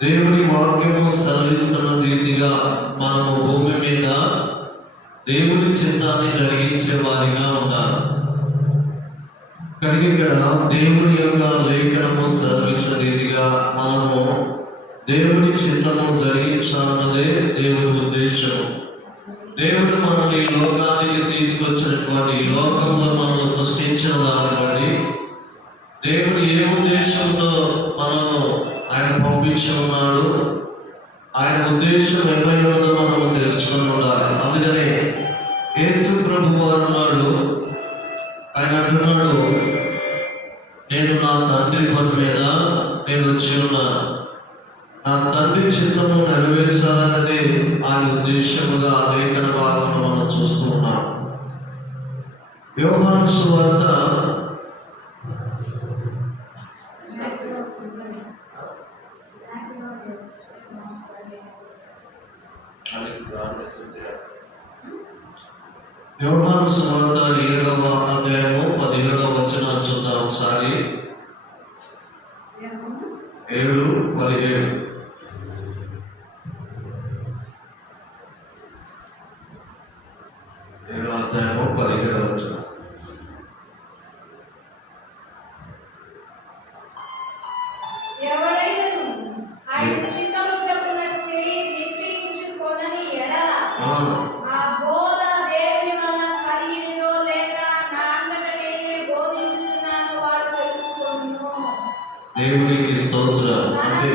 దేవుని వాక్యము సెలవిస్తున్న రీతిగా మనము భూమి మీద దేవుని చిత్తాన్ని జరిగించే వారిగా ఉండాలి. కనుక ఇక్కడ దేవుని యొక్క లేఖనము సెలవించిన రీతిగా మనము దేవుని చిత్తము జరిగించాలన్నదే దేవుని ఉద్దేశం. దేవుడు మనల్ని ఈ లోకానికి తీసుకొచ్చినటువంటి ఈ లోకంలో మనల్ని సృష్టించిన దానివ్వండి, దేవుడు ఏ ఉద్దేశంతో మనల్ని ఆయన పంపించి ఉన్నాడు, ఆయన ఉద్దేశం ఏమై ఉన్నదో మనం తెలుసుకొని ఉండాలి. అందుకనే యేసు ప్రభువు అన్నాడు, ఆయన అంటున్నాడు, నేను నా తండ్రి పని మీద నేను వచ్చి ఉన్నాను, నా తండ్రి చిత్తము నెరవేర్చాలన్నది ఆయన ఉద్దేశముగా లేఖన భాగంలో మనం చూస్తూ ఉన్నాం. యోహాను సువార్త 7వ అధ్యాయము 17వ వచనం చూద్దాం ఒకసారి. 7:17 అధ్యాయము 17వ వచనం. దేవునికి స్తోత్రం. అంటే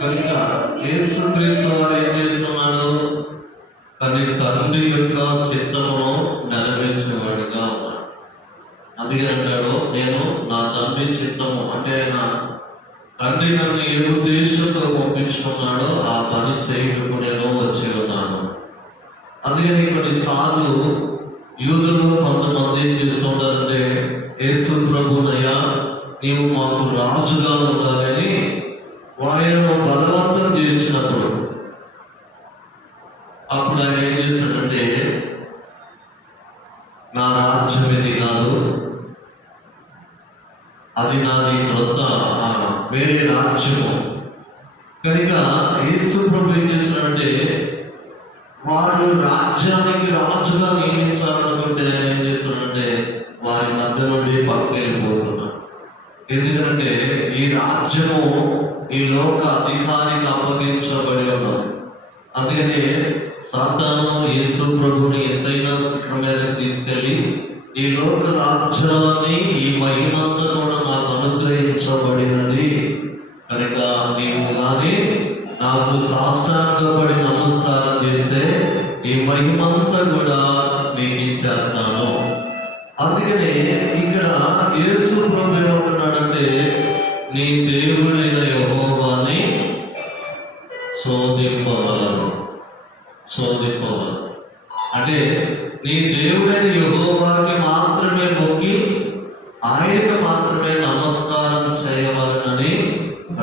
కనుక యేసుక్రీస్తు వారు ఏం చేస్తున్నాడు? తండ్రి యొక్క చిత్తమును నెరవేర్చేవాడుగా ఉన్నాడు. అందుకే అంటాడు, నేను నా తండ్రి చిత్తము, అంటే నా తండ్రి నన్ను ఏ ఉద్దేశంతో పంపించుకున్నాడో ఆ పని చేయటకు నేను వచ్చి ఉన్నాను. అందుకని కొన్నిసార్లు యూదులు కొంతమంది ఏం చేస్తుంటారంటే, యేసు ప్రభునయ్యా నీవు మాకు రాజుగా ఉండాలని వారిని బలవంతం చేసినప్పుడు అప్పుడు ఆయన ఏం చేస్తాడంటే, నా రాజ్యం ఇది కాదు, అది నాది క్రొత్త వేరే రాజ్యము. కనుక యేసు ప్రభు ఏం చేస్తాడంటే, వారు రాజ్యానికి రాజుగా నియమించాలనుకుంటే ఆయన ఏం చేస్తాడంటే వారి మధ్య నుండి పక్కకి వెళ్ళిపోతున్నాడు. ఎందుకంటే ఈ రాజ్యము ఈ లోక అధికారికి అప్పగించబడి ఉన్నది. అందుకనే సాతాను యేసు ప్రభుని ఎంతైనా శిఖరం మీదకి తీసుకెళ్ళి, ఈ లోక రాజ్యాన్ని ఈ మహిమంతా కూడా నాకు అనుగ్రహించబడినది కనుక నీవు కానీ నాకు సాష్టాంగపడి నమస్కారం చేస్తే ఈ మహిమంతా కూడా నీకు ఇచ్చేస్తాను. అందుకనే ఇక్కడ యేసు ప్రభు ఏమంటున్నాడంటే, నీ దేవుడైన యెహోవాని శోధింపవలను. అంటే నీ దేవుడైన యెహోవాకి మాత్రమే మొక్కి ఆయనకు మాత్రమే నమస్కారం చేయవలనని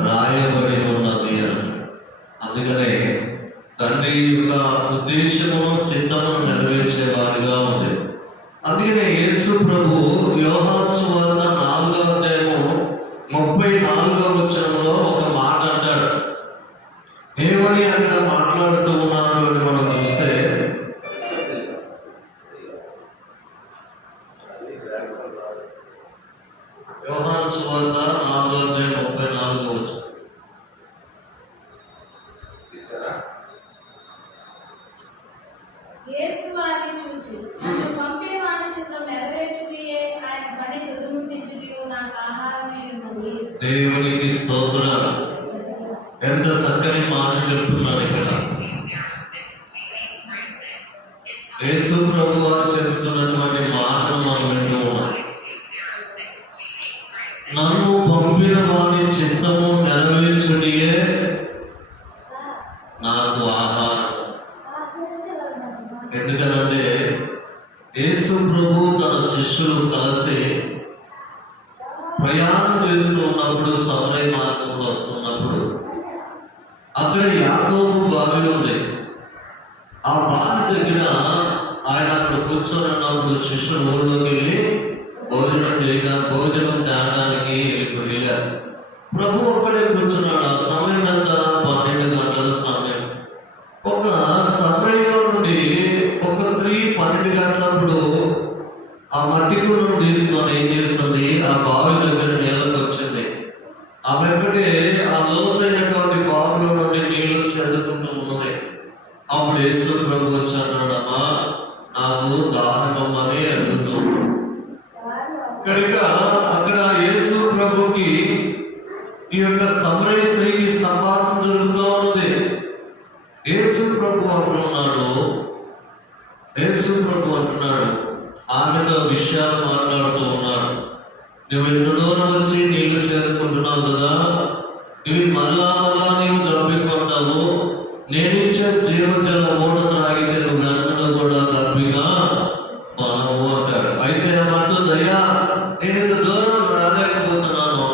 రాయబడి ఉన్నది అని. అందుకనే తండ్రి యొక్క ఉద్దేశమును చిత్తమును నెరవేర్చే వారిగా ఉంది. అందుకనే యేసు ప్రభు యోహాను సువార్త 4వ అధ్యాయము 34వ వచనంలో ఒక మాట అంటాడు. ఏమని అక్కడ మాట్లాడుతూ ఉన్నారు అని మనం చూస్తే, యోహాను సువార్త 4వ అధ్యాయం 34వ వచనం. యేసు వారిని చూచి, నన్ను పంపిన వాని చిత్తం నెరవేర్చుటయే ఆయన పని తుదముట్టించుటయు నాకు ఆహారమే ఉన్నది. దేవునికి స్తోత్రం. ఎంత చక్కని మాట చెప్తున్నాడు ఇక్కడ. యేసు ప్రభు వారు చెప్తున్నటువంటి మాటలు మనం వింటూ ఉన్నాం. నన్ను పంపిన వాని చిత్తము నెరవేర్చుటయే నాకు ఆహారం. ఎందుకనంటే యేసు ప్రభు తన శిష్యులు కలిసి ప్రయాణం చేస్తూ ఉన్నప్పుడు, సమరయ మార్గంలో వస్తున్నప్పుడు అక్కడ యాకోబు బావి ఉంది. ఆ బావి దగ్గర ఆయన అక్కడ కూర్చొని ఉన్నప్పుడు శిష్యులు ఊళ్ళోకి వెళ్ళి భోజనం తేడానికి వెళ్ళారు. ప్రభు ఒక్కడే కూర్చున్నాడు. ఆ సమయం ఎంత? 12 గంటల సమయం. ఒక సమయంలో నుండి ఒక స్త్రీ 12 గంటలప్పుడు ఆ మట్టి కుండను తీసుకొని ఏం చేస్తుంది? ఆ బావి దగ్గర నీళ్ళకి వచ్చింది. ఆమె ఒక్కటే ఆ లోతైనటువంటి బావిలో నుండి నీళ్లు చదువుకుంటూ ఉన్నది. అప్పుడు యేసు ప్రభు వచ్చి అన్నాడమ్మా, నాకు దాహమని అడుగుతున్నాడు. కనుక అక్కడ యేసు ప్రభుకి ఈ యొక్క సమరయ స్త్రీకి సంభాషణ జరుగుతూ ఉన్నది. యేసు ప్రభు అంటున్నాడు ఆమెతో విషయాలు మాట్లాడుతూ ఉన్నాడు. నువ్వు ఎంత దూరం వచ్చి నీళ్లు చేరుకుంటున్నావు కదా, ఇవి మళ్ళా నీవు దప్పికొంటావు. నేనిచ్చే జీవజల మూట త్రాగితే నువ్వు వెంటనే కూడా దప్పిగా పొలవు అంటాడు. అయితే ఏమంటుందయ్యా, నేను ఇంత దూరం రాలేకపోతున్నాను,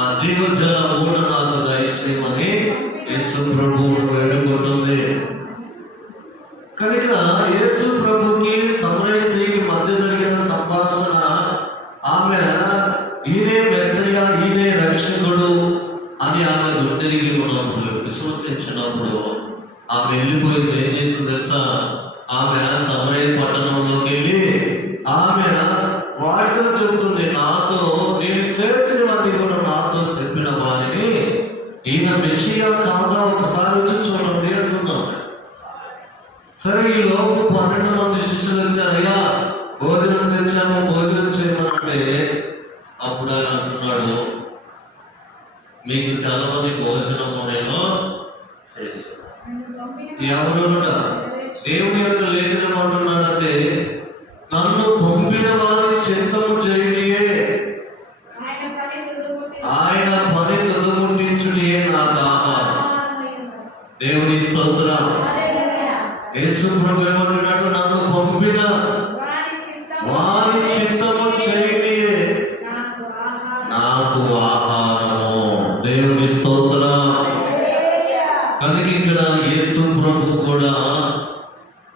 ఆ జీవజల మూట నాకు దయచేయమని యేసు ప్రభువు వేడుకుంటుంది. కనుక యేసు ప్రభుకి సమరయ స్త్రీకి మధ్య జరిగిన సంభాషణ, ఆమె ఈయనే మెస్సయ్య, ఈయనే రక్షకుడు అని ఆమె గుర్తిరిగి ఉన్నప్పుడు, విశ్వసించినప్పుడు ఆమె వెళ్ళిపోయింది. ఏం చేసింది తెలుసా? ఆమె సమరయ పట్టణంలోకి వెళ్ళి ఆమె వారితో చెబుతుంది, నాతో నేను చేసినవన్నీ కూడా నాతో చెప్పిన వారిని ఈయన మెస్సియా కాదా ఒకసారి వచ్చి చూడండి అంటున్నాను. సరే, ఈ లోపు 12 మంది శిష్యులు వచ్చారయ్యా, భోజనం తెచ్చాము, భోజనం చేయమనంటే అప్పుడు ఆయన అంటున్నాడు, మీకు తెలవని భోజనము నేను చేస్తున్నాను. ఎవరు దేవుని యొక్క లేఖనం అంటున్నాడంటే, నన్ను పంపిన వారి చిత్తము చేయడియే, ఆయన పని తుదముట్టించుడియే నాకు ఆహారం. దేవుని స్తోత్రం. యేసు ప్రభు ఏమంటున్నాడు? నన్ను పంపిన వారి చిత్తము చేయడియే నాకు ఆహారము. దేవుని స్తోత్రం. కనుక ఇక్కడ యేసు ప్రభు కూడా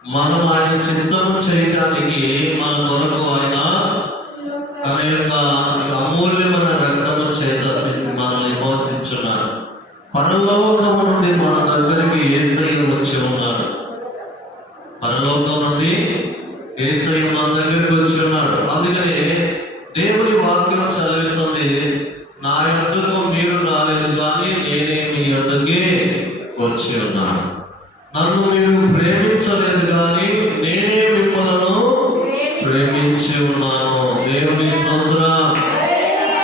మనం ఆయన చిత్తము చేయడానికి మన కొరకు ఆయన తన యొక్క అమూల్యమైన రక్తము చేత మనల్ని విమోచించున్నాడు. పరలోకము నుండి మన దగ్గరికి యేసయ్య వచ్చి ఉన్నాడు. పరలోకం నుండి యేసయ్య మన దగ్గరికి వచ్చి ఉన్నాడు. అందుకనే దేవుని వాక్యం చదివిస్తుంది, నా యొద్దకు మీరు రాలేదు కానీ నేనే మీ యొద్దకి వచ్చి ఉన్నాను. నన్ను మీరు ప్రేమించలేదు కానీ నేనే మిమ్మల్ని ప్రేమించి ఉన్నాను. దేవుని స్తోత్రం.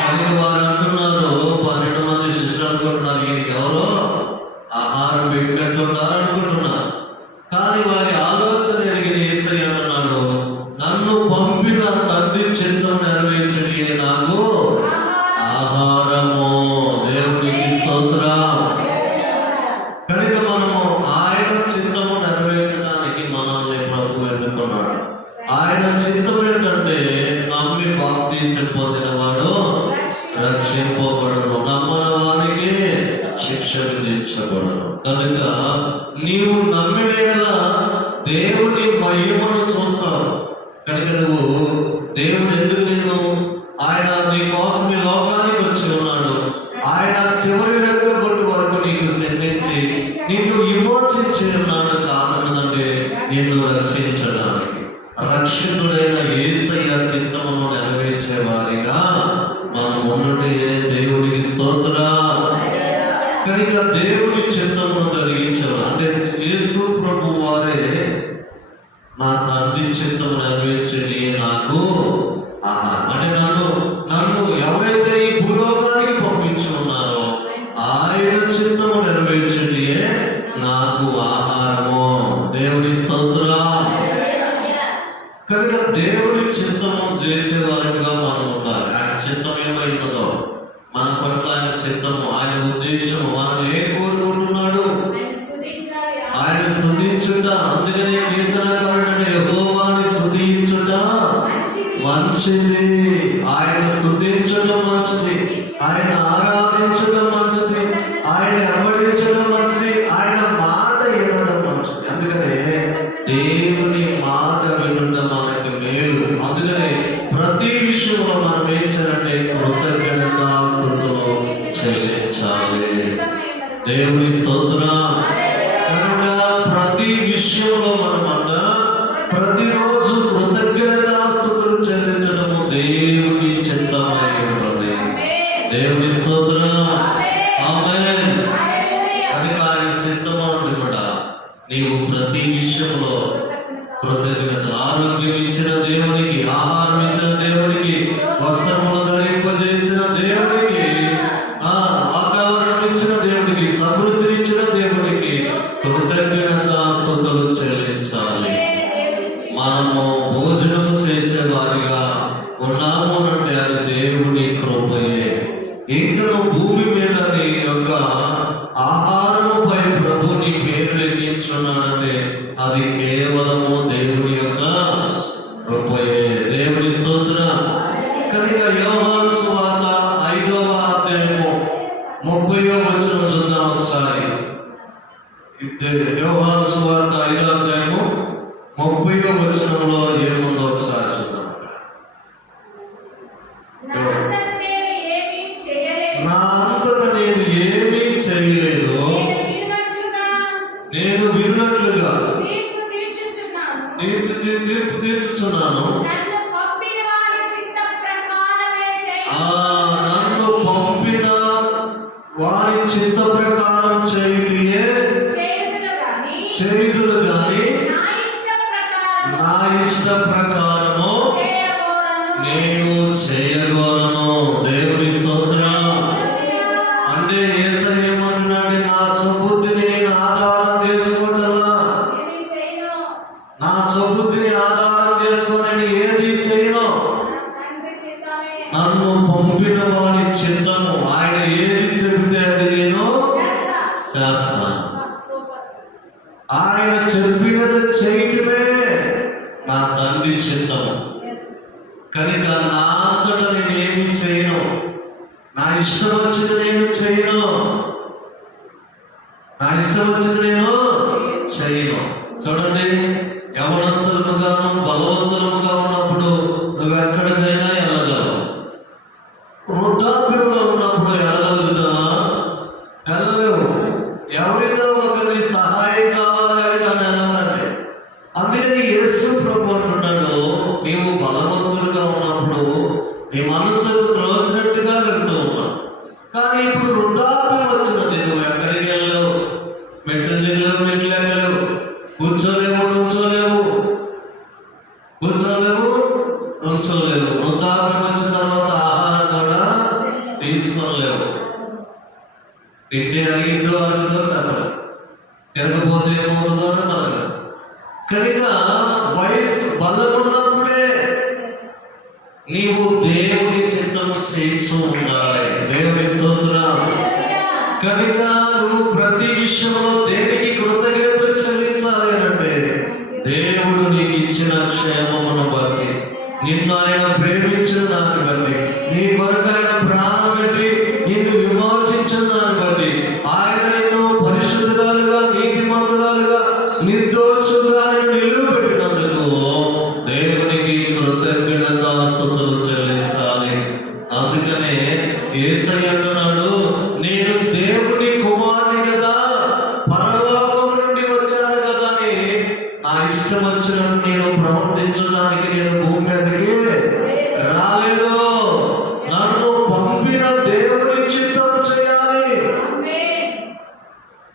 కనుక వారు అంటున్నారు, 12 మంది శిష్యులు అనుకుంటున్నారు, ఈయనకి ఎవరో ఆహారం పెట్టినట్టున్నారు అనుకుంటున్నారు. కానీ వారి ఆలోచన ఎరిగిన యేసయ్య అంటున్నాడు, నన్ను పంపిన తండ్రి చిత్తం నెరవేర్చడి నాకు ఆహారము. దేవునికి స్తోత్రం. కనుక మనము ఆయన చిత్తము నెరవేర్చడానికి మనల్ని ప్రభు ఎన్నుకున్నాడు. ఆయన చిత్తం ఏంటంటే, నమ్మి బాప్తిసం పొందిన వాడు రక్షింపబడును, నమ్మని వారికి శిక్ష విధించబడును. కనుక నీవు నమ్మిన దేవుని మహిమను చూస్తావు. కనుక నువ్వు దేవుడు ఎందుకు నిన్ను ఆయన నీ కోసం ఈ లోకానికి వచ్చి ఉన్నాడు. ఆయన చివరి రక్త బొట్టు వరకు నీకు చెందించి నిన్ను విమోచించి ఉన్నాడు. కారణం అంటే నిన్ను రక్షించడానికి. రక్షితుడైన యేసయ్య చిత్తమును నెరవేర్చే వారిగా మనం ఉన్నట్టే దేవునికి స్తోత్రం. కనుక దేవుని చిత్తమును జరిగించారు అంటే యేసు ప్రభు వారే నా తండ్రి చిత్తము నెరవేర్చండి నాకు అంటే నన్ను ఎవరైతే ఈ భూలోకానికి పంపించి ఉన్నారో ఆయన చిత్తము నెరవేర్చండి నాకు ఆహారము. దేవుని స్తోత్రం. కనుక దేవుడి చిత్తము చేసేవారుగా మనం ఉండాలి. ఆయన చిత్తం ఏమైందో మన పట్ల ఆయన చిత్తము, ఆయన ఉద్దేశము, మనం ఏం కోరుకుంటున్నాడు? ఆయన స్తుతించుట. అందుకనే కీర్తనకారుడు యెహోవాని స్తుతించుట మంచిది. ఆయన స్తుతించడం మంచిది, ఆయన ఆరాధించడం మంచిది, ఆయన వెంబడించడం మంచిది, ఆయన మాట వినడం మంచిది. అందుకనే దేవుని మాట దేవుని స్తోత్రం. కనుక ప్రతి విషయంలో మనమన్నా ప్రతిరోజు కృతజ్ఞతాస్తుతులు చెల్లించడము దేవుని చిత్తమై ఉన్నది. దేవుని స్తోత్రం. ఆమేన్. కనుక ఆయన చిత్తమా కూడా నీవు ప్రతి విషయంలో కృతజ్ఞత. ఆరోగ్యం ఇచ్చిన దేవునికి, ఆహారం ఇచ్చిన దేవునికి, వస్త్రములు ధరింపజేసిన దేవునికి, వాతావరణం ఇచ్చిన దేవునికి, సమృద్ధి ఇచ్చిన దేవునికి కృతజ్ఞతాస్తుతులు చెల్లించాలి. మనము భోజనం చేసే వారిగా ఉన్నాము అంటే అది దేవుని కృపయే. ఇంకను భూమి మీద నీ యొక్క ఆహారముపై ప్రభు నీ పేరు లెక్కించున్నాడంటే అది కేవలము దేవుని యొక్క కృపయే. దేవుని స్తోత్రం. కనుక యోహాను సువార్త 5వ అధ్యాయము 30వ వచనం చూద్దాం ఒకసారి. యోహాను సువార్త 5వ అధ్యాయము 30వ వచనంలో ఏముందో ఒకసారి చూద్దాం. నా అంతట నేను ఏమీ చేయలేదు. నా అంతట నేను ఏమీ చేయలేదు, నేను విన్నట్లుగా తీర్పు తీర్చుచున్నాను. తీర్పు తీర్చుచున్నాను. నన్ను పంపిన వారి చిత్త ప్రకారమే నన్ను పంపిన వారి చిత్త ప్రకారం చేయుదును గాని నా ఇష్ట ప్రకారము నేను చేయగలను. దేవుని స్తోత్రం. అంటే యేసయ్య ఏమంటున్నాడు? నా సుబుద్ధిని నేను ఆధారం చేసుకోవటలా, నా సుబుద్ధిని ఆధారం చేసుకొని నేను ఏది చేయను. నన్ను పంపిన వారి చిత్తము, ఆయన ఏది చెబితే అది నేను చేస్తాను. ఆయన చెప్పినది చేయటమే నా తండ్రి చిత్తము. కనుక నా అంతట నేనేమి చేయను, నా ఇష్టం వచ్చింది నేను చేయను, నా ఇష్టం వచ్చింది నేను చేయను. చూడండి, యవనస్తులముగాను బలవంతులముగా ఉన్నప్పుడు నువ్వు ఎక్కడికైనా వెళ్ళగలవు. వృద్ధాప్యంలో ఉన్నప్పుడు వెళ్ళగలుగుతావా? వెళ్ళలేవు. ఎవరితో ఒకరి సహాయం కావాలి అని వెళ్ళాలంటే. అందుకని యేసు ప్రభు అంటున్నాడు, నీవు బలవంతులుగా ఉన్నప్పుడు నీ మనసుకు త్రోసినట్టుగా వెళ్తూ ఉన్నావు. కానీ ఇప్పుడు వృద్ధాప్యం వచ్చినది, నువ్వు ఎక్కడికి వెళ్ళవు, మెట్లు ఎక్కలేవు, కూర్చోలేవు, నుంచోలేవు, వృద్ధాప్యం వచ్చిన తర్వాత ఆహారం కూడా తీసుకోలేవు. తింటే అడిగిందో సరే, తినకపోతే ఏమవుతుందో అన్నారు. కనుక వయసు బలమున్నప్పుడే నీవు దేవుని చిత్తము చేస్తూ ఉండాలి. దేవుని స్తోత్రం. కనుక నువ్వు ప్రతి విషయంలో దేనికి కృతజ్ఞతలు చెల్లించాలి అంటే దేవుడు నీకు ఇచ్చిన క్షేమమును బట్టి, నిన్ను ఆయన ప్రేమించిన దాన్ని బట్టి, నీ కొరకు ఆయన ప్రాణం పెట్టి నిన్ను విమర్శించిన దాన్ని బట్టి, ఆయన నిన్ను పరిశుద్ధురాలుగా, నీతిమంతురాలుగా, నిర్దోషులుగా నిలబెట్టినందుకు దేవునికి కృతజ్ఞతాస్తుతులు చెల్లించాలి. అందుకనే యేసయ్య అంటున్నాడు, నేను దేవుని కుమారుని కదా, పరలోకం నుండి వచ్చాను కదా అని నా ఇష్టం వచ్చినట్టు నేను ప్రవర్తించడానికి నేను భూమి మీదకి రాలేదు. నన్ను పంపిన దేవుని చిత్తం చేయాలి.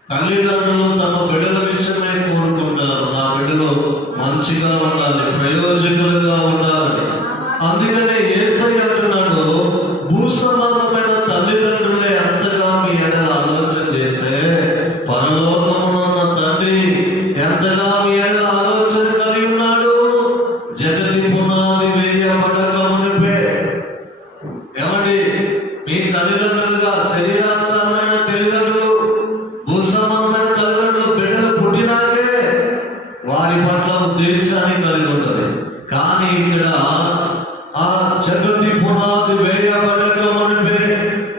తల్లిదండ్రులు తమ బిడ్డల విషయమై కోరుకుంటారు, నా బిడ్డలు మంచిగా ఉండాలి, ప్రయోజకులుగా ఉండాలి. అందుకనే యేసయ్య అంటున్నాడు, భూసమానమైన తల్లిదండ్రులే అంతగా మీ ఎడల ఆలోచన చేస్తే పరలోకమున్న తండ్రి ఎంతగా మీ ఎడల ఆలోచన కలిగి ఉన్నాడు. జగతి పునాది వేయబడక మునిపే. ఏమండి, మీ తల్లిదండ్రులుగా శరీరానుసారమైన తల్లిదండ్రులు, భూసమానమైన తల్లిదండ్రులు బిడ్డలు పుట్టినాకే వారి పట్ల ఉద్దేశాన్ని కలిగి ఉంటుంది. కానీ ఇక్కడ ఆ జగతి పునాది వేయబడక మునిపే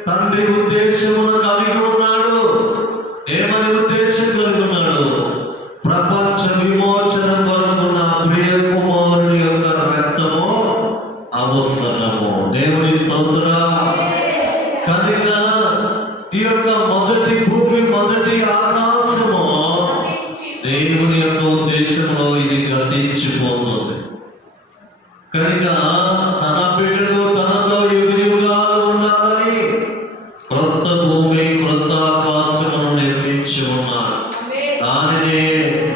తండ్రి ఉద్దేశమును కలిగి ఉన్నాడు. ఏమని ఉద్దేశం కలిగి ఉన్నాడు? ప్రపంచ విమోచన కొరకు నా ప్రియ కుమారుని యొక్క రక్తము అవసరము. దేవుని స్తోత్రం. కనుక ఈ యొక్క మొదటి భూమి దేశంలో ఇది గతించిపోతుంది. కనుక తన బిడ్డలు తనతో యుగయుగాలు ఉండాలని క్రొత్త భూమి క్రొత్త ఆకాశమును నిర్మించి ఉన్నాడు. దానినే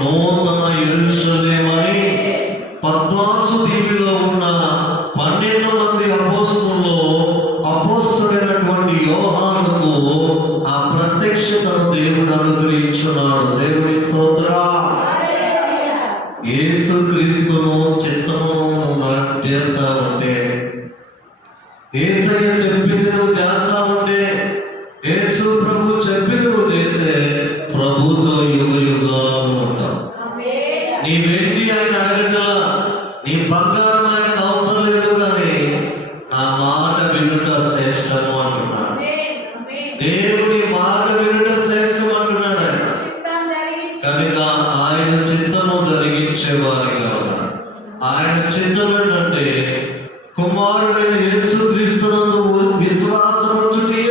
నూతన యెరూషలేమని పద్మాసు దీవిలో ఉన్న 12 మంది అపోస్తలుల్లో అపోస్తలుడైనటువంటి యోహానుకు ఆ ప్రత్యక్షతను దేవుడు అనుగ్రహించున్నాడు. దేవుని స్తోత్రం. యేసుక్రీస్తును చిత్తమును చేస్తా ఉంటే, యేసయ్య చెప్పింది నువ్వు చేస్తా ఉంటే, యేసు ప్రభు చెప్పింది నువ్వు చేస్తే ప్రభుతో యుగయుగాలు ఉంటావు. నీ వెండి ఆయన అడగటలా, నీ బంగారం ఆయనకు అవసరం లేదు, కానీ నా మాట వినుట శ్రేష్టము అంటున్నాడు. దేవుని మాట వినుట శ్రేష్టం అంటున్నాడు ఆయన. కనుక ఆయన చిత్తము జరిగించేవారిగా ఉన్నాడు. ఆయన చిత్తం ఏంటంటే కుమారుడైన యేసుక్రీస్తునందు విశ్వాసం ఉంచుటే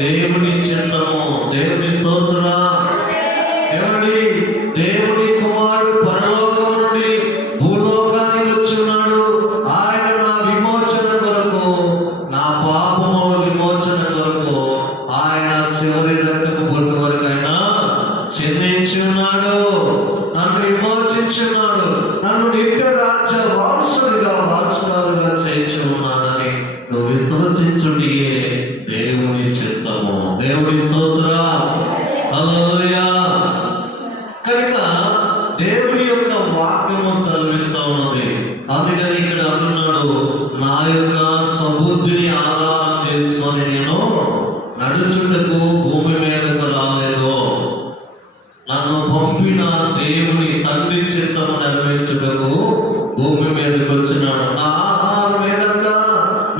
దేవుని చిత్తము. దేవుని స్తోత్రం. ఏమండి, దేవుని కుమారుడు పరలోకం నుండి భూలోకానికి వచ్చి ఉన్నాడు. ఆయన నా విమోచన కొరకు, నా పాపముల విమోచన కొరకు ఆయన చివరి రక్తపు బొట్టు వరకు ఆయన చెందించి ఉన్నాడు. నన్ను విమోచించున్నాడు. నన్ను నిత్య రాజ్య వారసులుగా చేర్చి ఉన్నాడని నువ్వు విశ్వసించుడియే దేవుని చిత్తము. దేవుని స్తోత్రం. హల్లెలూయా. కనుక దేవుని యొక్క వాక్యము సెలవిస్తా ఉన్నది. అందుకని ఇక్కడ అంటున్నాడు, నా యొక్క సబుద్ధిని ఆధారం చేసుకొని నేను నడుచుటకు భూమి మీదకు రాలేదు. నన్ను పంపిన దేవుని తండ్రి చిత్తము నెరవేర్చుటకు భూమి మీదకి వచ్చినాడు. నా ఆహారం ఏదంతా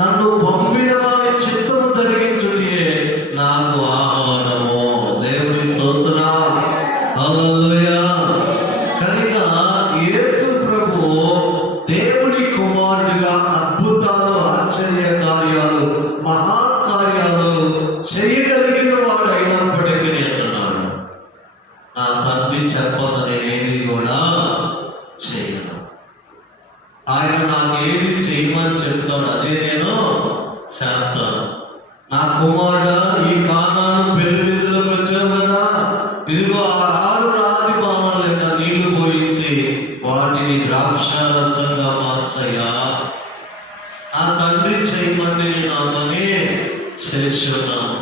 నన్ను పంపిన వారి చిత్తము జరిగించుటే నాకు ఆహారము. దేవుని స్తోత్రం. హల్లెలూయా. కనుక యేసు ప్రభు దేవుని కుమారుడిగా అద్భుతాలు, ఆశ్చర్య కార్యాలు, మహాకార్యాలు చేయగలిగిన వాడు అయినప్పటికీ అంటున్నాడు, నా తండ్రి చెప్పదని నేనేది కూడా చేయను. ఆయన నాకు ఏది చేయమని చెప్తాడు అదే నేను చేస్తాను. నా కుమారుడా, ఈ కానాను పెళ్లి విందులోకి వచ్చావు కదా, ఇదిగో ఆ 6 రాతి బాణాలైన నీళ్లు పోయించి వాటిని ద్రాక్షారసంగా మార్చయ్యా. నా తండ్రి చేయమని నేను అమ్మని చేసి ఉన్నాను.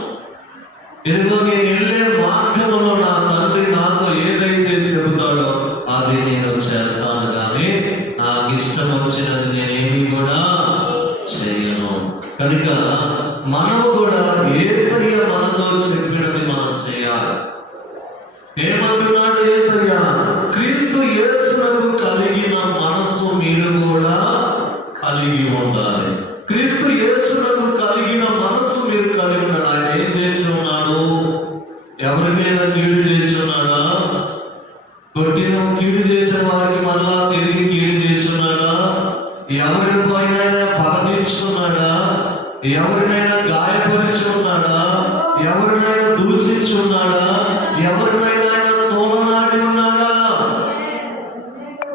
ఇదిగో నేను వెళ్ళే మార్గంలో నా తండ్రి నాతో ఏదైతే చెబుతాడో అది నేను చేస్తాను, కానీ నాకు ఇష్టం వచ్చినది నేనేమి కూడా చేయను. కనుక మనము కూడా యేసయ్య మనతో చెప్పినది మనం చేయాలి. ఏమంటున్నాడు యేసయ్య? క్రీస్తు యేసునకు కలిగిన మనస్సు మీరు కూడా కలిగి ఉండాలి. క్రీస్తు యేసునకు కలిగిన మనస్సు మీరు కలిగి ఉన్నాడు. ఆయన ఏం చేసి ఉన్నాడు? ఎవరికైనా కీడు చేసి ఉన్నాడా? కొట్టిన కీడు చేసిన వారికి మళ్ళా తిరిగి కీడు చేసి ఉన్నాడా? ఎవరి పైన పగ తీర్చుకున్నాడా? ఎవరినైనా గాయపరిచి ఉన్నాడా? ఎవరినైనా దూషించి ఉన్నాడా? ఎవరినైనా ఆయన తోలనాడి ఉన్నాడా?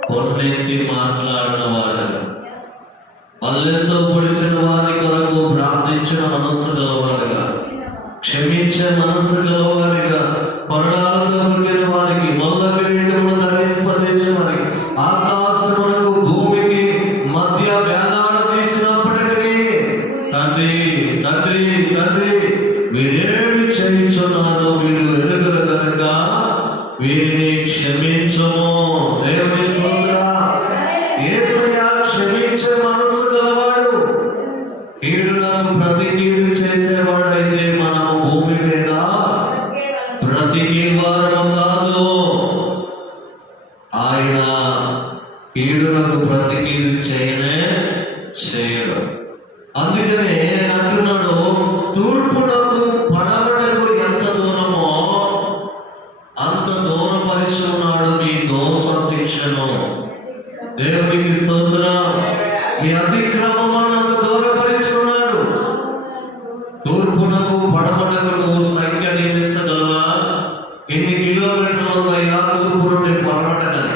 పొన్నెత్తి మాట్లాడిన వాడు, పల్లెంతో పొడిచిన వారి కొరకు ప్రార్థించిన మనస్సు గలవాడుగా, క్షమించే మనస్సు గలవాడిగా, కొరడాలతో కొట్టిన వారికి మొల్ల కిరీటమును ధరింపజేసిన వారికి, ఆకాశమునకు భూమికి మధ్య వేలాడ తీసినప్పటికీ తండ్రి తండ్రి తండ్రి వీరేమి చేయించున్నారో వీరు ఎరుగరు కనుక వీరిని క్షమించము. దేవుని స్తోత్రం. యేసయ్య క్షమించే మనస్సు గలవాడు. కీడులకు ప్రతి కీడు చేసేవాడైతే మనము భూమి మీద బ్రతికేవారము కాదు. ఆయన కీడులకు ప్రతి కీడు చేయడు. అందుకనే అంటున్నాడు, తూర్పునకు పడమటకు ఎంత దూరమో అంత దూరపరిచి ఉన్నాడు మీ దోష శిక్షను. దేవునికి స్తోత్రం. మీ అతిక్రమమంత దూరపరిచి ఉన్నాడు. తూర్పునకు పడమటకు నువ్వు సంఖ్య నియమించగలవా? ఎన్ని కిలోమీటర్లు ఉందయ్యా తూర్పు నుండి పడమటకని?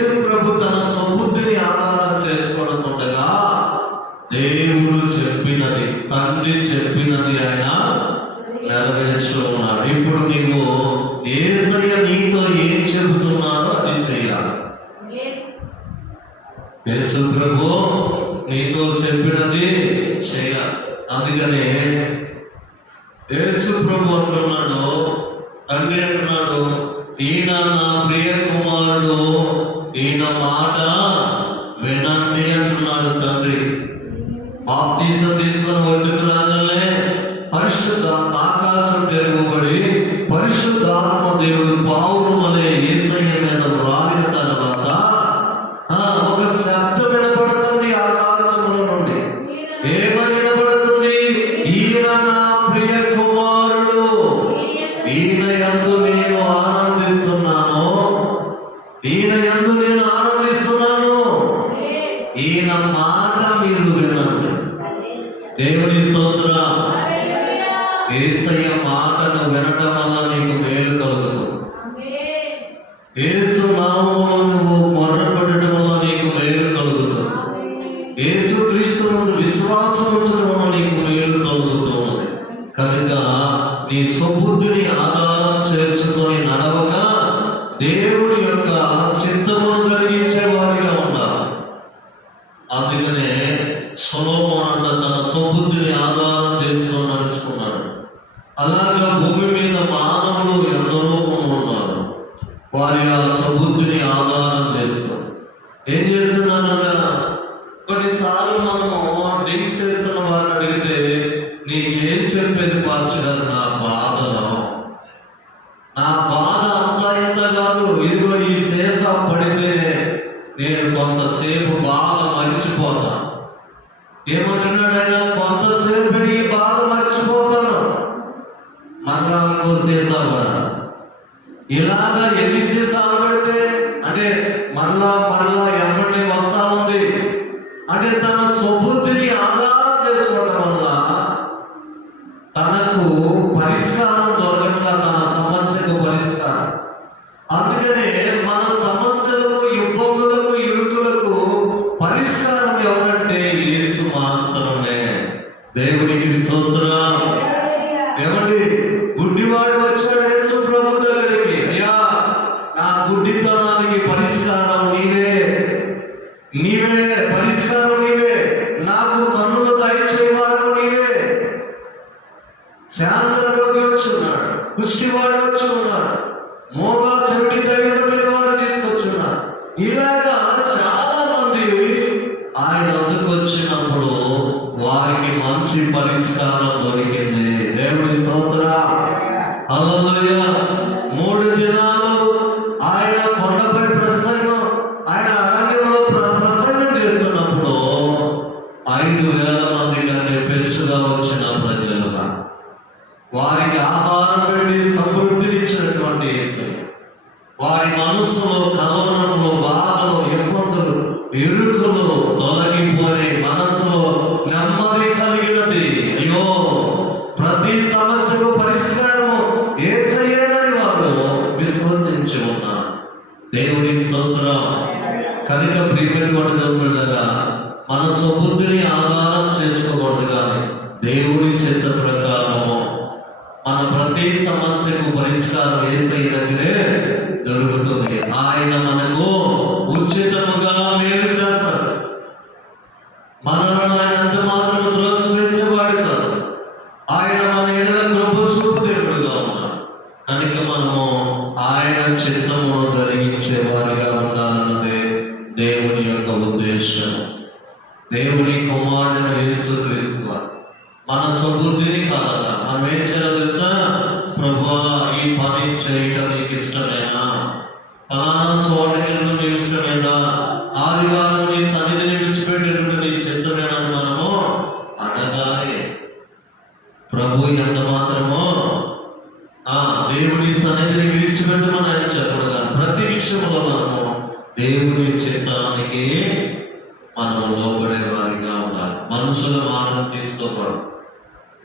యేసు ప్రభు తన సబుద్ధిని ఆధారం చేసుకోవడం దేవుడు చెప్పినది, తండ్రి చెప్పినది ఆయన నెరవేర్చు ఉన్నాడు. ఇప్పుడు నీవు యేసయ్య నీతో ఏం చెబుతున్నాడో అది చెయ్యాలి. యేసు ప్రభు నీతో చెప్పినది చేయాలి. అందుకనే యేసు ప్రభు అంటున్నాడు, తండ్రి అంటున్నాడు, ఈయన నా ప్రియ కుమారుడు, ఈయన మాట వినండి అంటున్నాడు తండ్రి. బాప్తీసం తీసుకొని ఒడ్డుకు రాగానే పరిశుద్ధ ఆకాశం తెరవబడి పరిశుద్ధాత్మ దేవుడు పావురం అనే యేసయ్య మీద రాలిన తర్వాత ఒక శబ్దం వినపడుతుంది ఆకాశముల నుండి. ఏమని వినపడుతుంది? ఈయన నా ప్రియ కుమారుడు, ఈయన యందు నేను ఆనందిస్తున్నాను, ఈయన యందు నేను ఆనందిస్తున్నాను, ఈయన మాట మీరు వినండి. దేవుని స్తోత్రం. యేసయ్య మాటను వినడం వల్ల నీకు మేలు కలుగుతుంది. యేసు నామములో నువ్వు మొరపెట్టడం వల్ల నీకు మేలు కలుగుతుంది. యేసు క్రీస్తు నందు విశ్వాసం ఉంచడం వల్ల నీకు మేలు కలుగుతున్నది. కనుక నీ సబుద్ధిని ఆధారం చేసుకొని నడవక దేవుని యొక్క చిత్తమును కలిగించే వారిగా ఉండాలి. అందుకనే సొలొమోను తన సబుద్ధిని ఆధారం చేసుకొని నడుచుకున్నాడు. అలాగా భూమి మీద మానవులు ఎందరో ఉన్నారు. వారి ఆ సబుద్ధిని ఆధారం చేసుకోండి. ఏం చేస్తున్నారన్న కొన్నిసార్లు మనము డ్రింక్ చేస్తున్న వారిని అడిగితే నీకేం చెప్పేది పాస్టర్ గారు, నా బాధలో నా బాధ అంతా ఇంత కాదు, ఇదిగో ఈ సీసా పడితేనే నేను కొంతసేపు బాధ మర్చిపోతాను. ఏమంటున్నాడు ఆయన? కొంతసేపు ఈ బాధ మర్చిపోతాను, మళ్ళా ఇంకో సీసా కూడా. ఇలాగా ఎన్ని సీసాలు పడితే అంటే మళ్ళా ఎమ్మటి వస్తా ఉంది. అంటే తన సబుద్ధిని ఆధారం చేసుకోవడం వల్ల తనకు పరిష్కారం దొరకట్లా, తన సమస్యకు పరిష్కారం. అందుకనే మన సమస్యలకు, ఇబ్బందులకు, ఇరుకులకు పరిష్కారం ఎవరంటే యేసు మాత్రమే. దేవునికి స్తోత్రం. ఏమండి, గుడ్డివాడు వచ్చాడు యేసు ప్రభు దగ్గరికి. అయ్యా, నా గుడ్డితనానికి పరిష్కారం నీవే, నీవే పరిష్కారం నీవే, నాకు కన్నులు దయచేవాడు నీవే. శాంత రోగి వచ్చి ఉన్నాడు, కుష్టివాడు వచ్చి ఉన్నాడు, మోగా చెవిటి దైవబడిన వాడు తీసుకొచ్చున్నాడు. ఇలాగా చాలా మంది ఆయన వద్దకు వచ్చినప్పుడు వారికి మంచి పరిష్కారం దొరికింది. దేవుని స్తోత్రం. హల్లెలూయా. 3 దినాలు ఆయన కొండపై ప్రసంగం, ఆయన అరణ్యంలో ప్రసంగం చేస్తున్నప్పుడు 5,000 మంది కంటే పెంచుగా వచ్చిన ప్రజలుగా వారికి ఆహారం పెట్టి సమృద్ధినిచ్చినటువంటి యేసయ్య వారి మనస్సులో కలవరంలో, బాధలు, ఇబ్బందులు, ఇరుకులు తొలగిపోయి మనస్సులో నెమ్మది కలిగినది. అయ్యో, ప్రతి సమస్యకు పరిష్కారము యేసయ్యేనని వారు విశ్వసించి ఉన్నారు. దేవుని స్తోత్రం. కనుక ప్రియమైనటువంటి దేవుడా, మన సబుద్ధిని ఆధారం చేసుకోకూడదు, కానీ దేవుని చిత్త ప్రకారము మన ప్రతి సమస్యకు పరిష్కారం యేసయ్య దగ్గరే దొరుకుతుంది. ఆయన మనకు ఉచితముగా మేలు చేస్తాడు. మనల్ని ఆయన అంత మాత్రం త్రోసివేసేవాడు కాదు. ఆయన మన ఎడల కృప చూపు దేవుడుగా ఉన్నాడు. కనుక మనము ఆయన చిత్తమును జరిగించే వారిగా ఉండాలన్నదే దేవుని యొక్క ఉద్దేశం. దేవుని కుమారుడైన యేసుక్రీస్తు మన సబుద్ధిని కాదా మనం ఏం చేయాలో తెలుసా? ప్రభువా, ఈ పని చేయటం నీకు ఇష్టమేనా? ఫలానా చోటకి నీకు ఇష్టమేనా? ఆదివారం నీ సన్నిధిని విడిచిపెట్టేటువంటి నీ చిత్తమేనా అని మనము అడగాలి. ప్రభు ఎంత మాత్రమో దేవుని సన్నిధిని విడిచిపెట్టమని ఆయన చెప్పడు. కానీ ప్రతి విషయంలో మనము దేవుని చిత్తానికి మనము లోబడే వారిగా ఉండాలి. మనుషుల మాటను తీసుకోకూడదు,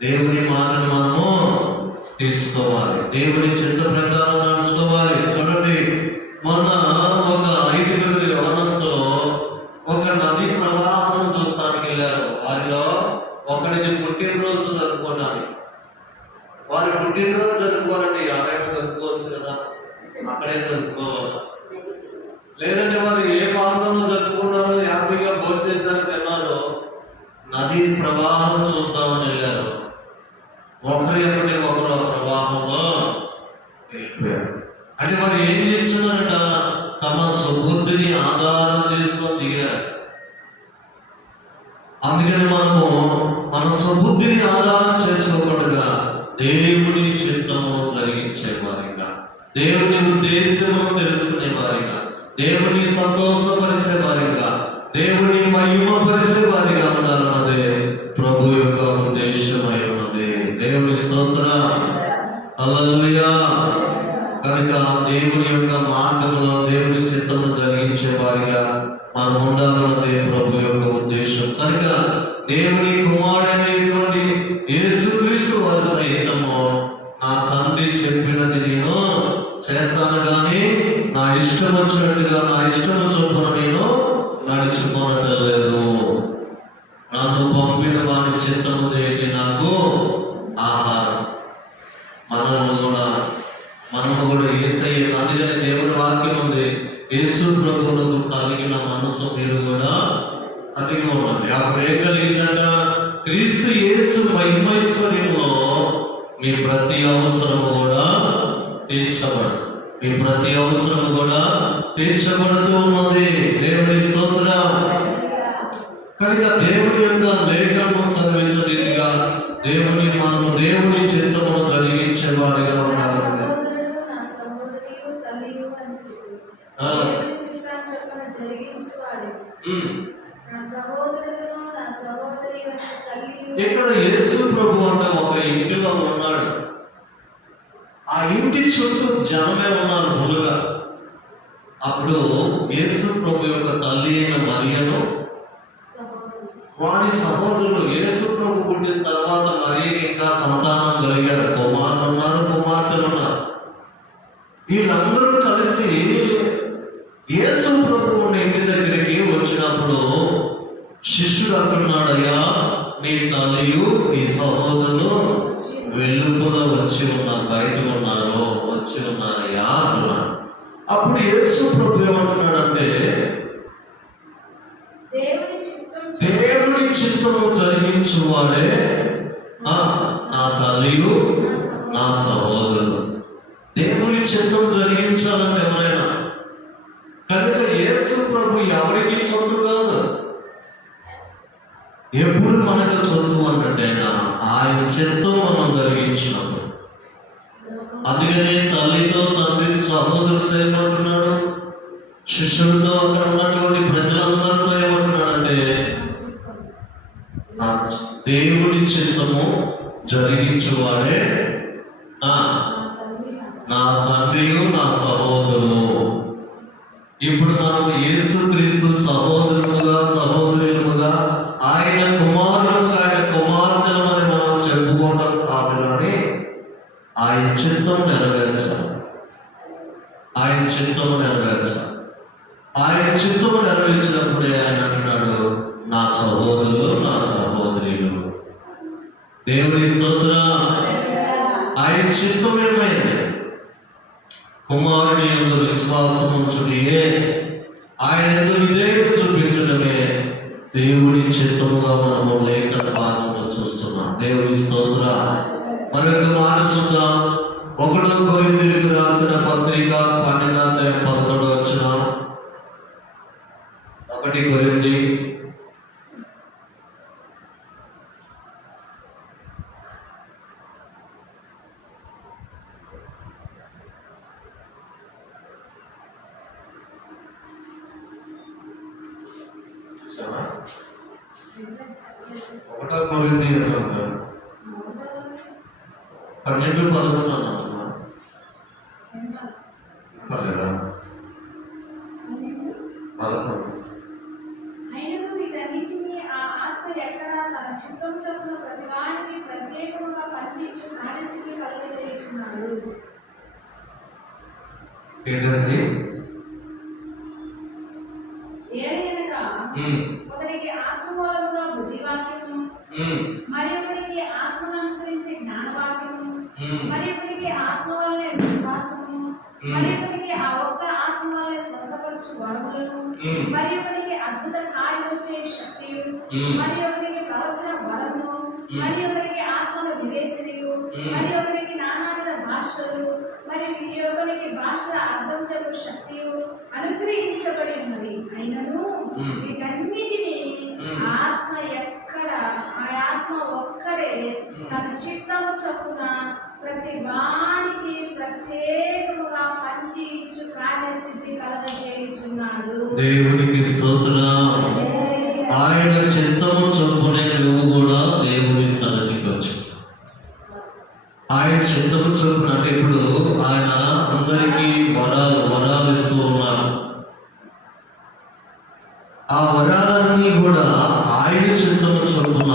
దేవుని మాటను మనము తీసుకోవాలి. దేవుని చిత్త ప్రకారం నడుచుకోవాలి. చూడండి, మొన్న ఒక 5 చేసుకొని దిగారు. అందుకని మనము మన స్వబుద్ధిని ఆధారం చేసుకోకుండా దేవుని చిత్తము జరిగించే వారిగా, దేవుని ఉద్దేశమును తెలుసుకునే వారిగా, దేవుని సంతోషపరిచే వారిగా, దేవుని మహిమపరిచే వారిగా ఉండాలన్నదే ప్రభు యొక్క ఉద్దేశమై ఉన్నది. దేవుని స్తోత్రం. హల్లెలూయా. కనుక దేవుని యొక్క మార్గంలో దేవుని చిత్తమును జరిగించే వారిగా మనం ఉండాలన్నదే ప్రభు యొక్క ఉద్దేశం. కనుక దేవుని కుమారుడైనటువంటి యేసుక్రీస్తు వారు సైతము నా తండ్రి చెప్పినది నేను చేస్తాను కానీ నా ఇష్టం వచ్చినట్టుగా నా ఇష్టం చొప్పున నేను నడుచుకోవడం లేదు. నన్ను పంపిన వారి చిత్తము చేతి నాకు ఆహారం. మనము కూడా యేసయ్య, అందుకని దేవుని వాక్యం ఉంది, యేసు ప్రభువునకు కలిగిన మనసు మీరు కూడా కలిగి ఉండండి. అప్పుడు ఏం కలిగిందంట? క్రీస్తు యేసు మహిమైశ్వర్యంలో మీ ప్రతి అవసరము కూడా తీర్చబడదు. మీ ప్రతి అవసరము కూడా తీర్చబడుతూ ఉన్నది. దేవుని స్తోత్రం. కనుక దేవుని యొక్క లేఖను చదివించే రీతిగా మనము దేవుని చిత్తమును జరిగించే వారిగా ఉండాలి. ఇక్కడ యేసు ప్రభు అంటే ఒక ఇంటిలో ఉన్నాడు. ఆ ఇంటి చుట్టూ జనమే ఉన్నారు ముందుగా. అప్పుడు యేసు ప్రభు యొక్క తల్లి అయిన మరియను వారి సహోదరులు, యేసు ప్రభు పుట్టిన తర్వాత మరియకి ఇంకా సంతానం కలిగారు. కుమారులు ఉన్నారు, కుమార్తెలు ఉన్నారు. వీళ్ళందరూ కలిసి యేసు ప్రభు ఉన్న ఇంటి దగ్గరికి వచ్చినప్పుడు శిష్యుడు అంటున్నాడయ్యా, నీ తల్లియు నీ సహోదరులు వెలుపులో వచ్చి ఉన్నారు, బయట ఉన్నారు, వచ్చి ఉన్నారయ్యా అంటున్నాడు. అప్పుడు యేసు ప్రభు ఏమంటున్నాడంటే, దేవుని చిత్తము జరిగించువాడే నా తల్లియు నా సహోదరులు. దేవుని చిత్తం జరిగించాలంటే ఎవరైనా, కనుక యేసు ప్రభు ఎవరికి సొంత కాదు. ఎప్పుడు మనకు సొంతం అంటే ఆయన చిత్తం మనం జరిగించినప్పుడు. అందుకనే తల్లితో తండ్రి సహోదరులతో ఏమంటున్నాడు, శిష్యులతో అక్కడ ఉన్నటువంటి ప్రజలందరితో ఏమంటున్నాడంటే, దేవుని చిత్తము జరిగించువాడే నా తండ్రియు నా సహోదరులు. ఇప్పుడు మనం యేసుక్రీస్తు సహోదరులుగా సహోదరులుగా ఆయన కుమారులుగా ఆయన కుమార్తెలమని మనం చెప్పుకోవడం కాదు, కానీ ఆయన చిత్తం నెరవేర్చాలి. ఆయన చిత్తము నెరవేర్చాలి. ఆయన చిత్తము నెరవేర్చినప్పుడే ఆయన అంటున్నాడు, నా సహోదరులు నా సహోదరులు. దేవుని స్తోత్రం. ఆయన చిత్తం ఏమైంది? కుమారుని యందు విశ్వాసం ఉంచుటయే, ఆయన యందు విధేయత చూపించడమే దేవుని చిత్తముగా మనము లేఖన భాగంలో చూస్తున్నాం. దేవుని స్తోత్రం. మరొక మాట చూద్దాం. 1 కొరింథీయులకు రాసిన పత్రిక 12:11 వచనం. 1 కొరింథీ 12:11. అయినను వీటన్నిటినీ ఆ ఆత్మ ఎక్కడ తన చిత్తం చొప్పున ప్రతివానికి ప్రత్యేకముగా పనిచేయు జ్ఞానశక్తి కలుగజేయుచున్నాడు. ఏంటండి? ఏలయనగా ఒకరికి ఆత్మ మూలముగా బుద్ధివాక్యము, మరి ఒకరికి ఆత్మను అనుసరించి జ్ఞానవాక్యము, మరి ఒకరికి ఆత్మ వల్లే విశ్వాసము, మరి ఒకరికి ఆ ఒక్క ఆత్మ వల్లే స్వస్థపరచు వరములను, మరి ఒకరికి అద్భుత కార్యము చేయు శక్తియు, మరి ఒకరికి ప్రవచన వరమును, మరి ఒకరికి ఆత్మల వివేచనయు, మరి ఒకరికి నానావిధ భాషలు, మరి ఒకరికి భాషల అర్థం చెప్పు శక్తియు అనుగ్రహించబడి ఉన్నవి. అయినను వీటన్నిటినీ ఆత్మ ఎక్కడ ఆ ఆత్మ ఒక్కడే తన చిత్తము చొప్పున ప్రతి వానికి ప్రత్యేకముగా పంచి ఇచ్చు కార్యసిద్ధి కలగజేయుచున్నాడు. దేవునికి స్తోత్రం. ఆయన చిత్తము చొప్పునే నువ్వు కూడా దేవుని సన్నిధికి వచ్చు. ఆయన చిత్తము చొప్పున అంటే ఇప్పుడు ఆయన అందరికీ వరాలు ఇస్తూ ఉన్నారు. ఆ వరాలన్నీ కూడా ఆయన చిత్తము చొప్పున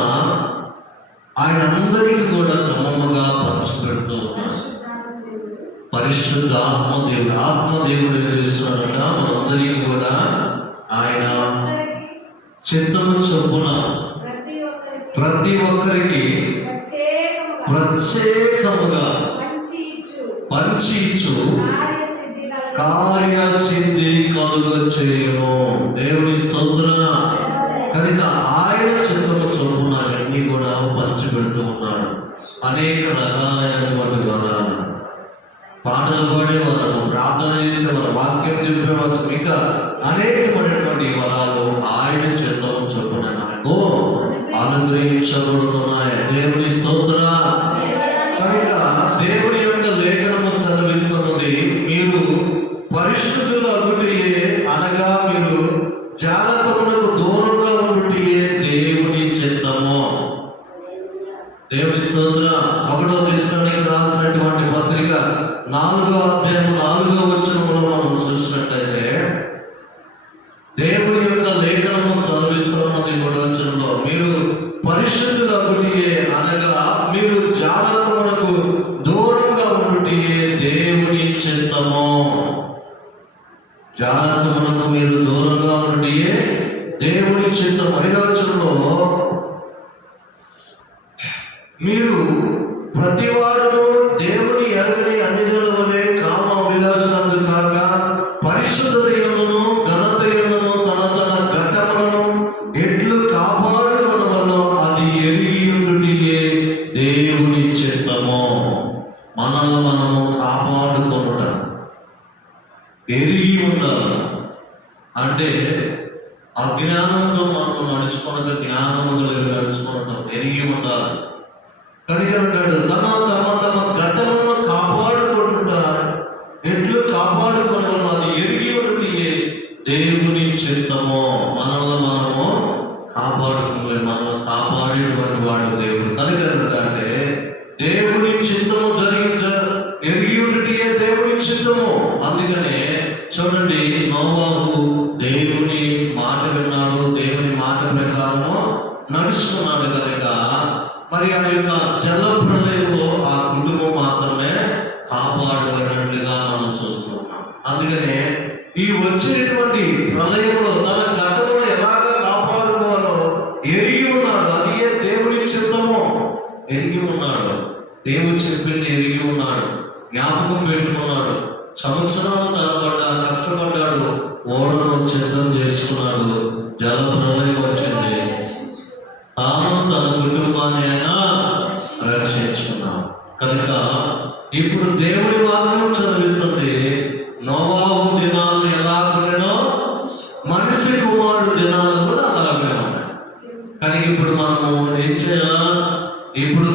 ఆయన అందరికీ కూడా క్రమముగా పంచిపెడుతూ ఉన్నారు. పరిశుద్ధ ఆత్మదేవుడు ఏం చేస్తున్నాడట, మనందరికీ కూడా ఆయన చిత్తము చొప్పున ప్రతి ఒక్కరికి ప్రత్యేకముగా పంచి ఇచ్చు కార్యసిద్ధి కలుగచేయును. దేవుని స్తోత్రం. కనుక ఆయన చిత్తము చొప్పున అన్ని కూడా పంచి పెడుతూ ఉన్నాడు. అనేక రకాలైనటువంటి వరాలు, పాటలు పాడే వరాలు, ప్రార్థన చేసే వరాలు, వాక్యం చెప్పే వరాలు, ఇంకా అనేకమైనటువంటి వరాలు ఆయన చిత్తము చొప్పున మనకు అనుగ్రహించబడుతున్నాయి. దేవుని స్తోత్రం. కనుక దేవుని యొక్క లేఖనము సెలవిస్తున్నది, మీరు పరిశుద్ధులు అగుటియే అనగా మీరు జాగ్రత్తలకు దూరంగా ఉంటే దేవుని చిత్తము. దేవుని స్తోత్రం. 1వ దశలోనికి రాసినటువంటి పత్రిక 4వ అధ్యాయం 4వ వచనంలో మనం చూసినట్లయితే దేవుని యొక్క లేఖనము సెలవిస్తున్నది 1వ వచనంలో, మీరు పరిశుద్ధులు అగుటియే అనగా మీరు జాగ్రత్తలకు దూరంగా ఉంటే దేవుని చిత్తము. జాగ్రత్తలకు మీరు దూరంగా ఉంటే దేవుని చిత్తం. 5వ వచనంలో, మీరు ప్రతివాడును దేవుని ఎరగని అన్ని జనుల వలె కామ విలాసులందు కాక పరిశుద్ధతయును ఘనతయును తన ఘట్టములను ఎట్లు కాపాడుకొనవలెనో అది ఎరిగి ఉండుటయే దేవుని చిత్తము. మనల్ని మనము కాపాడుకొనుట ఎరిగి ఉండాలి. అంటే అజ్ఞానంతో మనము నడుచుకున్నక జ్ఞానము కలిగి నడుచుకోవటం ఎరిగి ఉండాలి. కనుక అంటాడు, తమ ఘట్టములను కాపాడుకుంటుట ఎట్లు కాపాడుకోవడం అది ఎరిగి ఉంటే దేవుని చిత్తము. మనల్ని మనము కాపాడుకోలేదు, మనల్ని కాపాడేటువంటి వాడు దేవుడు. కనుక అంటే దేవుని చిత్తము ఎరిగి ఉంటే దేవుని చిత్తము. అందుకనే చూడండి, నోవాహు దేవుని మాట విన్నాడు, దేవుని మాట ప్రకారము నడుచుకున్నాడు. కనుక మరి ఆ యొక్క జల ప్రళయంలో ఆ కుటుంబం మాత్రమే కాపాడబడినట్లుగా మనం చూస్తున్నాం. అందుకనే ఈ వచ్చినటువంటి ప్రళయంలో తన ఘటనను ఎలాగా కాపాడుకోవాలో ఎరిగి ఉన్నాడు. అది దేవుని చిత్తము. ఎరిగి ఉన్నాడు, దేవుడు చెప్పింది ఎరిగి ఉన్నాడు, జ్ఞాపకం పెట్టుకున్నాడు. సంవత్సరాలు కష్టపడ్డాడు, ఓడను సిద్ధం చేసుకున్నాడు. జల ప్రళయం వచ్చింది, తాను తన కుటుంబాన్ని అయినా రక్షించుకున్నాడు. కనుక ఇప్పుడు దేవుని వాక్యం చదివిస్తుంది, నోవాహు దినాలు ఎలా ఉండేనో మనిషి కుమారుడు దినాలు కూడా అలాగే ఉన్నాయి. కానీ ఇప్పుడు మనము ఏం చేయాలి? ఇప్పుడు